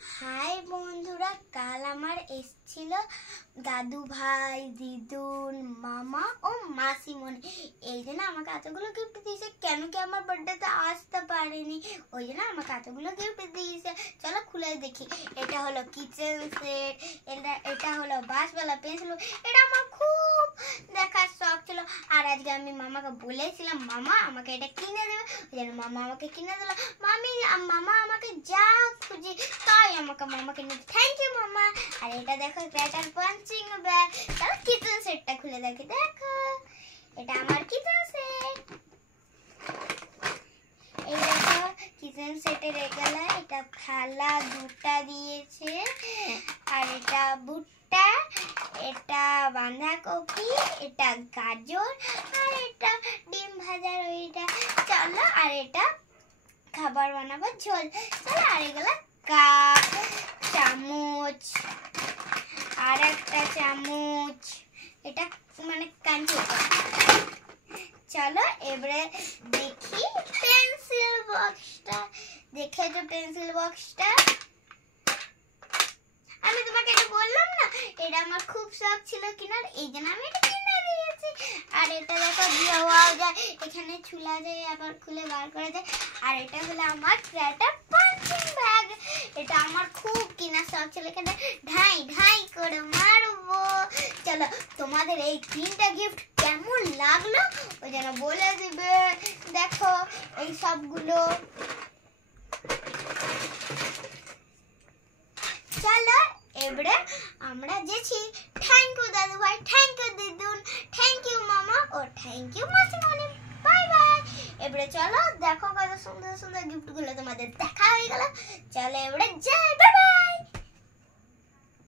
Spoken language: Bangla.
হাই বন্ধুরা, কাল আমার এসেছিল দাদু ভাই, দিদুন, মামা ও মাসিমণি। এই জন্য আমাকে এতগুলো গিফট দিয়েছে। কেন কি আমার বার্থডেতে আসতে পারেনি, ওই জন্য আমাকে এতগুলো গিফট দিয়েছে। চলো খুলে দেখি। এটা হলো কিচেন সেট, এটা হলো বাঁশওয়ালা পেন্সিল। এটা আমার খুব দেখার শখ ছিল, আর আজকে আমি মামাকে বলেছিলাম মামা আমাকে এটা কিনে দেবে, ওই জন্য মামা আমাকে কিনে দিল। মামা আমাকে যা খুঁজি তাই মামাকে নিয়ে থ্যাংক ইউ মামা। আর এটা দেখো ব্যাটার পাঞ্চিং ব্যাগ। চলো কিচেন সেটটা খুলে দেখি। দেখো এটা আমার কিচেন সেট। এই দেখো কিচেন সেটের এগুলা, এটা থালা দুটা দিয়েছে, আর এটা ভুট্টা, এটা বাঁধাকপি, এটা গাজর, আর এটা ডিম ভাজার ওইটা। চলো আর এটা খাবার বানাবো ঝোল। চলো আর এগুলা কাপ, চামচ, আর একটা চামচ, এটা মানে কাঞ্চি। চলো এবারে দেখি পেন্সিল বক্সটা। দেখেছো পেন্সিল বক্সটা? আমি তোমাকে এটা বললাম না, এটা আমার খুব শখ ছিল কেনার, এই জন্য আমি এটা কিনে দিয়েছি। আর এটা দেখো দেওয়া যায়, এখানে ঝুলা যায়, আবার খুলে বার করা যায়। আর এটা হলো আমার ক্র্যাটার পাঞ্চিং ব্যাগ। এটা আমার খুব কেনার শখ ছিল, এখানে ঢাই ঢাই করে মারবো। চলো তোমাদের এই তিনটা গিফট কেমন লাগলো ওই যেন বলে দিবে। দেখো এই সবগুলো। চলো এবারে আমরা যেছি। থ্যাংক ইউ দাদু ভাই, থ্যাংক ইউ দিদুন, থ্যাংক ইউ মামা ও থ্যাংক ইউ মাসিমণি। Bye bye. এবারে চলো দেখো কত সুন্দর সুন্দর গিফট গুলো তোমাদের দেখা হয়ে গেল। চলো এবারে জয়